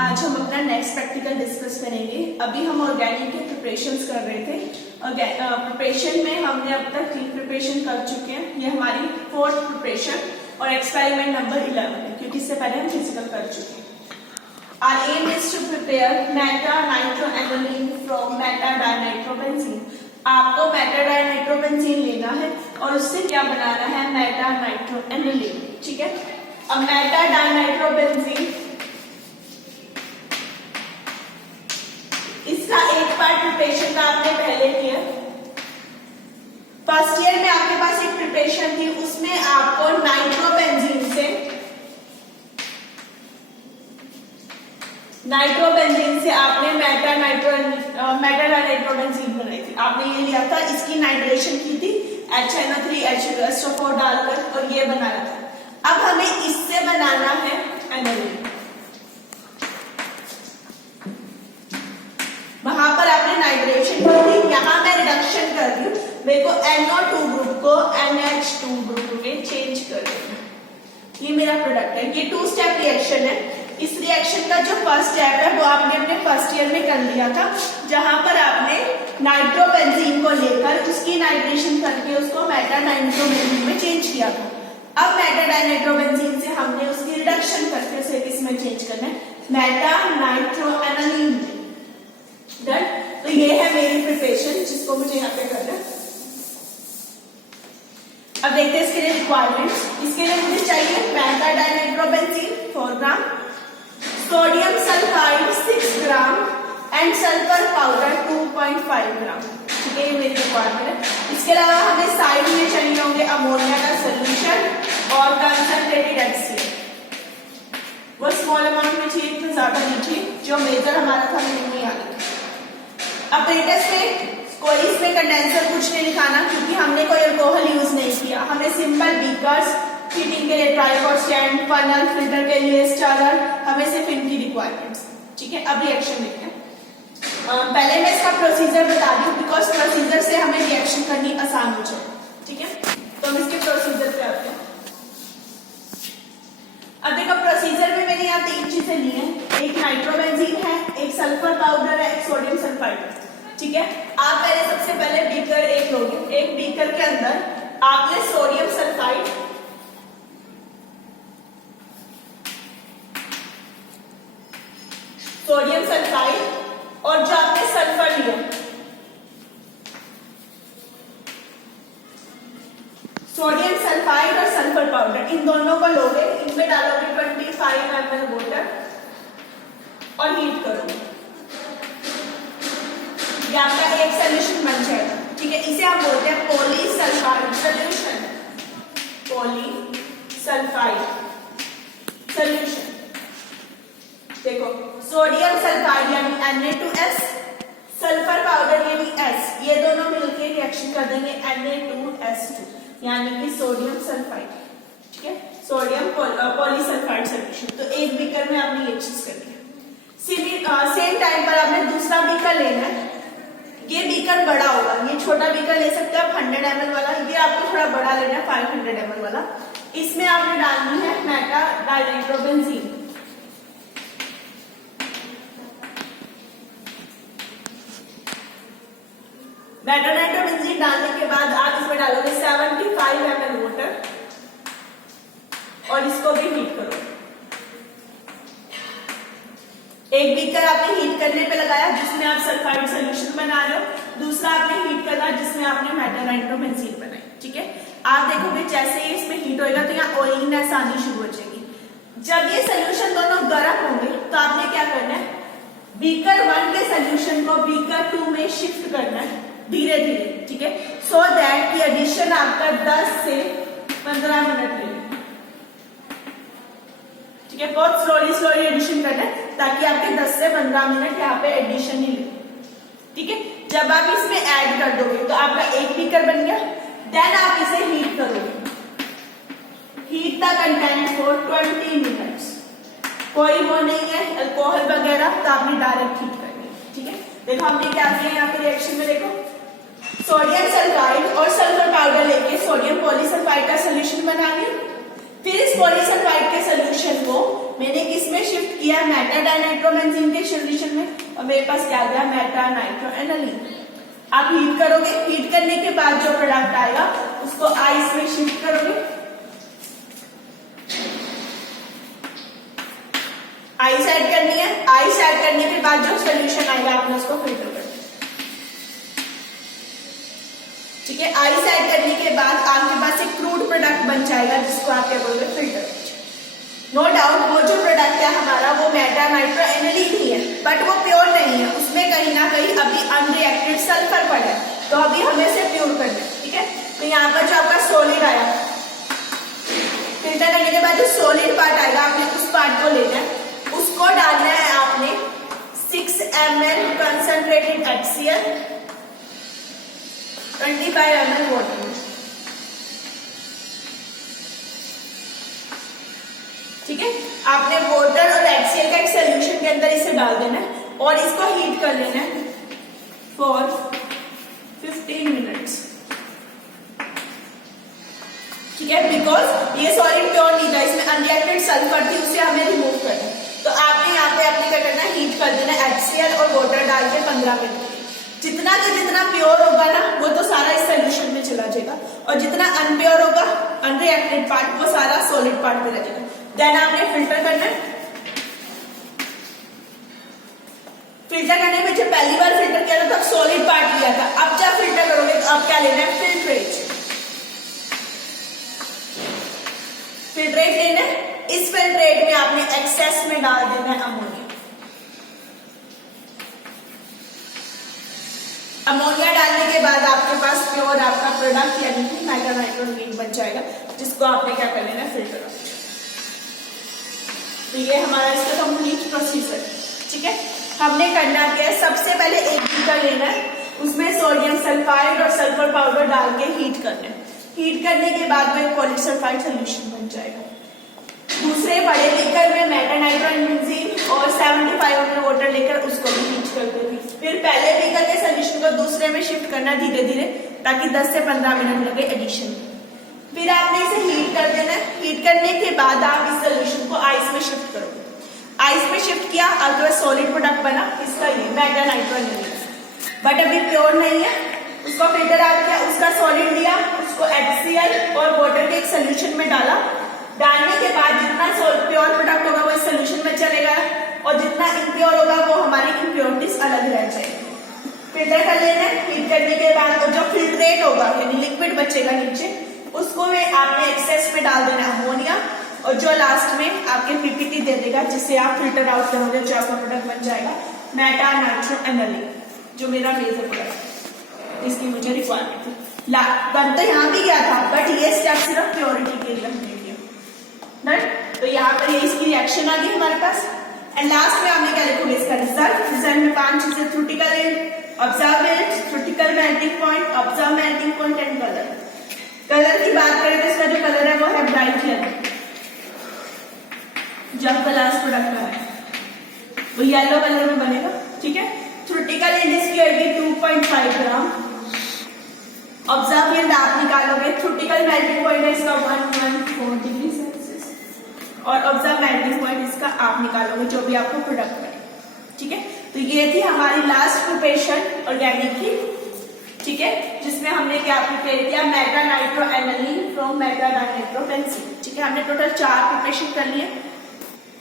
आज हम अपना नेक्स्ट प्रैक्टिकल डिस्कस करेंगे। अभी हम ऑर्गेनिक के प्रिपरेशंस कर रहे थे। प्रिपरेशन में हमने अब तक 3 प्रिपरेशन कर चुके हैं। ये हमारी 4th प्रिपरेशन और एक्सपेरिमेंट नंबर 11 है, क्योंकि इससे पहले हम फिजिकल कर चुके हैं। Our aim is to prepare meta-nitroaniline from meta-dinitrobenzene। आपको meta-dinitrobenzene लेना है और उससे क्या बनाना है, meta-nitroaniline। ठीक है, अब meta-dinitrobenzene इसका एक पार्ट प्रिपरेशन का आपने पहले किया। फर्स्ट ईयर में आपके पास एक प्रिपरेशन थी, उसमें आपको नाइट्रोबेंजीन से आपने मेटा-नाइट्रोबेंजीन बनाई थी। आपने ये लिया था, इसकी नाइट्रेशन की थी HNO3H2SO4 डालकर और ये बनाया था। अब हमें इससे बनाना है एनिलीन। वहां पर आपने नाइट्रेशन की थी, यहां मैं रिडक्शन कर रही हूं। मेरे को NO2 ग्रुप को NH2 ग्रुप में चेंज कर देना। ये मेरा प्रोडक्ट है। ये 2 स्टेप रिएक्शन है। इस रिएक्शन का जो फर्स्ट स्टेप है वो आपने अपने फर्स्ट ईयर में कर लिया था, जहां पर आपने नाइट्रोबेंजीन को लेकर उसकी नाइट्रेशन करके उसको मेटा-नाइट्रोबेंजीन में चेंज किया था। अब मेटा-नाइट्रोबेंजीन से हमने उसकी रिडक्शन करके उसे किसमें चेंज करना है, मेटा-नाइट्रोएनालीन में। डन। तो ये है मेरी प्रिपरेशन, जिसको मुझे यहाँ पे करना है। अब देखते हैं इसके लिए रिक्वायरमेंट्स। इसके लिए मुझे चाहिए Meta-dinitrobenzene 4 gram, sodium sulphide 6 gram and sulphur powder 2.5 ग्राम। ठीक है, ये मेरी रिक्वायरमेंट है। इसके अलावा हमें साइड में चाहिए होंगे अमोनिया का सोल्यूशन और कंसंट्रेटेड HCl। वो स्मॉल अमाउंट में चाहिए, इतना ज्यादा नहीं चाहिए। जो मेजर हमारा था वो नहीं आ रहा। अपरेटस में कोई इसमें कंडेंसर कुछ नहीं लिखाना, क्योंकि हमने कोई अल्कोहल यूज नहीं किया। हमें सिंपल बीकर्स, हीटिंग के लिए ट्राइपॉड स्टैंड, फनल, फिल्टर के लिए स्टरर, हमें सिर्फ इनकी रिक्वायरमेंट्स। ठीक है, अब रिएक्शन देखते हैं। पहले मैं इसका प्रोसीजर बता दूं, बिकॉज प्रोसीजर से हमें रिएक्शन करनी आसान हो जाए। ठीक है, तो हम इसके प्रोसीजर पे आते हैं। अब देखो, प्रोसीजर में मैंने यहाँ 3 चीजें ली हैं। एक नाइट्रोबेंजीन है, एक सल्फर पाउडर है, एक सोडियम सल्फाइड है। ठीक है, आप पहले सबसे पहले बीकर एक लोगे। एक बीकर के अंदर आपने सोडियम सल्फाइड और जो आपने सल्फर लिया, सोडियम सल्फाइड और सल्फर पाउडर, इन दोनों को लोगे। इनमें डालोगे 25 ml वाटर और हीट करोगे। ये आपका एक सोल्यूशन बन जाएगा। ठीक है, इसे हम बोलते हैं पॉलीसल्फाइड सोल्यूशन। Polysulphide solution. देखो, सोडियम सल्फाइड यानी Na2S, सल्फर पाउडर यानी S, ये दोनों मिलकर रिएक्शन कर देंगे Na2S2 यानी कि सोडियम सल्फाइड। ठीक है, सोडियम पॉलीसल्फाइड सोल्यूशन। तो एक बीकर में आपने ये चीज करनी है। सेम टाइम पर आपने दूसरा बीकर लेना है। ये बीकर बड़ा होगा, ये छोटा बीकर ले सकते हो आप 100 ml वाला, ये आपको थोड़ा बड़ा लेना है 500 ml वाला। इसमें आपने डालनी है मेटा-डाइनाइट्रोबेंजीन। मेटा-नाइट्रोबेंजीन डालने के बाद आप इसमें डालोगे 75 ml वाटर और इसको भी हीट करो। एक बीकर आपने हीट करने पे लगाया जिसमें आप सल्फाइड सोल्यूशन बना रहे हो, दूसरा आपने हीट करना जिसमें आपने मेटा-नाइट्रोबेंजीन बनाई। ठीक है, आप देखोगे जैसे ही इसमें हीट होगा तो यहाँ ऑयलिंगनेस आनी शुरू हो जाएगी। जब ये सोल्यूशन दोनों गर्म होंगे तो आपने क्या करना है, बीकर 1 के सोल्यूशन को बीकर 2 में शिफ्ट करना है धीरे धीरे। ठीक है, सो दैट की एडिशन आपका 10 से 15 मिनट लेगा। ठीक है, बहुत स्लोली एडिशन करना है ताकि आपके 10 से 15 मिनट यहाँ पे एडिशन ही लगे। ठीक है, जब आप इसमें ऐड कर दोगे तो आपका एक बीकर बन गया। देन आप इसे हीट करोगे। Heat the content for 20 minutes. कोई वो नहीं है अल्कोहल वगैरह, तो आपने डायरेक्ट हीट करनी है। ठीक है, देखो हमने क्या किया यहाँ पे रिएक्शन में। देखो, सोडियम सल्फाइड और सल्फर पाउडर लेके सोडियम पॉलीसल्फाइड का सोल्यूशन बना लिया। फिर इस पॉलीसल्फाइड के सोल्यूशन को मैंने किसमें शिफ्ट किया, मेटा डाइनाइट्रोबेंजीन के सॉल्यूशन में, और मेरे पास क्या गया, मेटा नाइट्रोएनालीन। आप हीट करोगे, हीट करने के बाद जो प्रोडक्ट आएगा उसको आइस में शिफ्ट करोगे, आइस ऐड करनी है, आइस ऐड करने के बाद जो सॉल्यूशन आएगा आपने उसको फिल्टर करना है। ठीक है, आइस ऐड करने के बाद आपके पास एक क्रूड प्रोडक्ट बन जाएगा जिसको आप क्या बोलोगे, फिल्टर। नो डाउट वो जो प्रोडक्ट है हमारा वो मेटा नाइट्रोएनालीन ही है, बट वो प्योर नहीं है, उसमें कहीं ना कहीं अभी अनरिएक्टेड सल्फर पड़ा है, तो अभी हमें इसे प्योर करना है। ठीक है, तो यहाँ पर जो आपका सॉलिड आया, फिल्टर करने के बाद जो सॉलिड पार्ट आएगा आपने उस पार्ट को लेना है, उसको डालना है आपने 6 ml concentrated HCl, 25 ml water में। ठीक है, आपने वाटर और HCl का एक सोल्यूशन के अंदर इसे डाल देना है और इसको हीट कर लेना है फॉर 15 मिनट्स। ठीक है, बिकॉज ये सॉलिड प्योर नहीं था, इसमें अनरिएक्टेड सल्फर थी, उसे हमें रिमूव करना है। तो आपने यहाँ पे अपने क्या करना है, हीट कर देना HCl और वाटर डाल के 15 मिनट। जितना का जितना प्योर होगा ना वो तो सारा इस सोल्यूशन में चला जाएगा, और जितना अनप्योर होगा, अनरिएक्टेड पार्ट, वो सारा सॉलिड पार्ट में रह जाएगा। देन आपने फिल्टर करना है। फिल्टर करने में जब पहली बार फिल्टर किया था तो सॉलिड पार्ट लिया था, अब जब फिल्टर करोगे तो आप क्या लेना है, फिल्ट्रेट। फिल्ट्रेट लेना है, इस फिल्ट्रेट में आपने एक्सेस में डाल देना है अमोनिया। अमोनिया डालने के बाद आपके पास प्योर आपका प्रोडक्ट यानी कि मेटा नाइट्रोएनालीन बन जाएगा, जिसको आपने क्या कर लेना है, फिल्टर। तो ये हमारा इसका कंप्लीट प्रोसीजर। ठीक है, हमने करना क्या है, सबसे पहले एक बीकर लेना है, उसमें सोडियम सल्फाइड और सल्फर पाउडर डाल के हीट करना है। हीट करने के बाद में पॉलीसल्फाइड सोल्यूशन बन जाएगा। दूसरे बड़े बीकर में मेटा नाइट्रोबेंजीन और 75 ml वाटर लेकर उसको भी हीट कर देंगे। फिर पहले बीकर के सोल्यूशन को दूसरे में शिफ्ट करना धीरे धीरे, ताकि 10 से 15 मिनट लगे एडिशन। फिर आपने इसे हीट कर देना है। हीट करने के बाद आप इस सोल्यूशन को आइस में शिफ्ट करोगे। आइस में शिफ्ट किया, आपके पास सॉलिड प्रोडक्ट बना, इसका ये मेटा नाइट्रोएनालीन, बट अभी प्योर नहीं है, उसको फिल्टर आउट किया, उसका सॉलिड लिया, उसको HCl और वाटर के एक सोल्यूशन में डाला। डालने के बाद जितना प्योर प्रोडक्ट होगा वो इस सोल्यूशन में चलेगा, और जितना इम्प्योर होगा वो हमारी इम्प्योरिटीज अलग रह जाएगी। फिल्टर कर लेना है। हीट करने के बाद और जो फिल्ट्रेट होगा यानी लिक्विड बचेगा नीचे, उसको में आपने एक्सेस में डाल देना अमोनिया, और जो लास्ट में आपके पीपीटी दे देगा जिससे आप फिल्टर आउट करोगे, जो आपका प्रोडक्ट बन जाएगा मेटा नाइट्रोएनालीन, जो मेरा मेजर प्रोडक्ट है, इसकी मुझे रिक्वायरमेंट थी। बन तो यहाँ भी गया था, बट ये स्टेप सिर्फ प्योरिटी के लिए हमने किया। तो यहाँ पर ये इसकी रिएक्शन आ गई हमारे पास, एंड लास्ट में हमने क्या लिखोगे, इसका रिजल्ट। रिजल्ट में 5 चीजें, theoretical and observant, theoretical melting point, observe melting point and colour. Colour की बात करें तो इसका जो कलर है वो है ब्राइट येलो, जो आपका लास्ट प्रोडक्ट है वो येलो कलर में बनेगा। ठीक है, थ्योरेटिकल एंड इसकी होगी 2.5 ग्राम। ऑब्जर्वेंट आप निकालोगे, थ्योरेटिकल मेल्टिंग पॉइंट है इसका 114 डिग्री सेल्सियस, और ऑब्जर्व मेल्टिंग पॉइंट इसका आप निकालोगे जो भी आपको प्रोडक्ट बने। ठीक है, तो ये थी हमारी लास्ट प्रिपरेशन ऑर्गेनिक की। ठीक है, जिसमें हमने क्या प्रिपेयर किया, meta nitroaniline from meta dinitrobenzene. ठीक है, हमने टोटल 4 प्रिपरेशन कर लिए।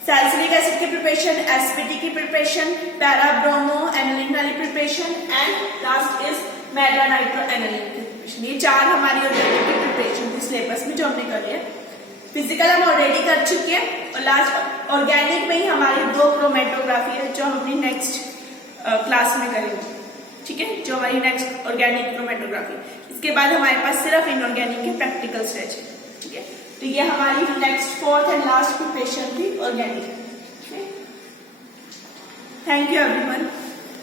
सैलिसिलिक एसिड की प्रिपरेशन, एसपीटी की प्रिपरेशन, पैरा ब्रोमो एनालिन वाली preparation, and last is meta nitroaniline की प्रिपरेशन। ये 4 हमारी ऑर्गेनिक की प्रिपरेशन थी सिलेबस में जो हमने कर लिया। फिजिकल हम ऑलरेडी कर चुके हैं, और लास्ट ऑर्गेनिक में ही हमारी 2 क्रोमेटोग्राफी है जो हम अपनी नेक्स्ट क्लास में करेंगे। ठीक है, जो हमारी नेक्स्ट ऑर्गेनिक क्रोमेटोग्राफी, इसके बाद हमारे पास सिर्फ इनऑर्गेनिक के प्रैक्टिकल्स रह जाए। ठीक है, तो ये हमारी next 4th and last preparation थी ऑर्गेनिक। Thank you everyone.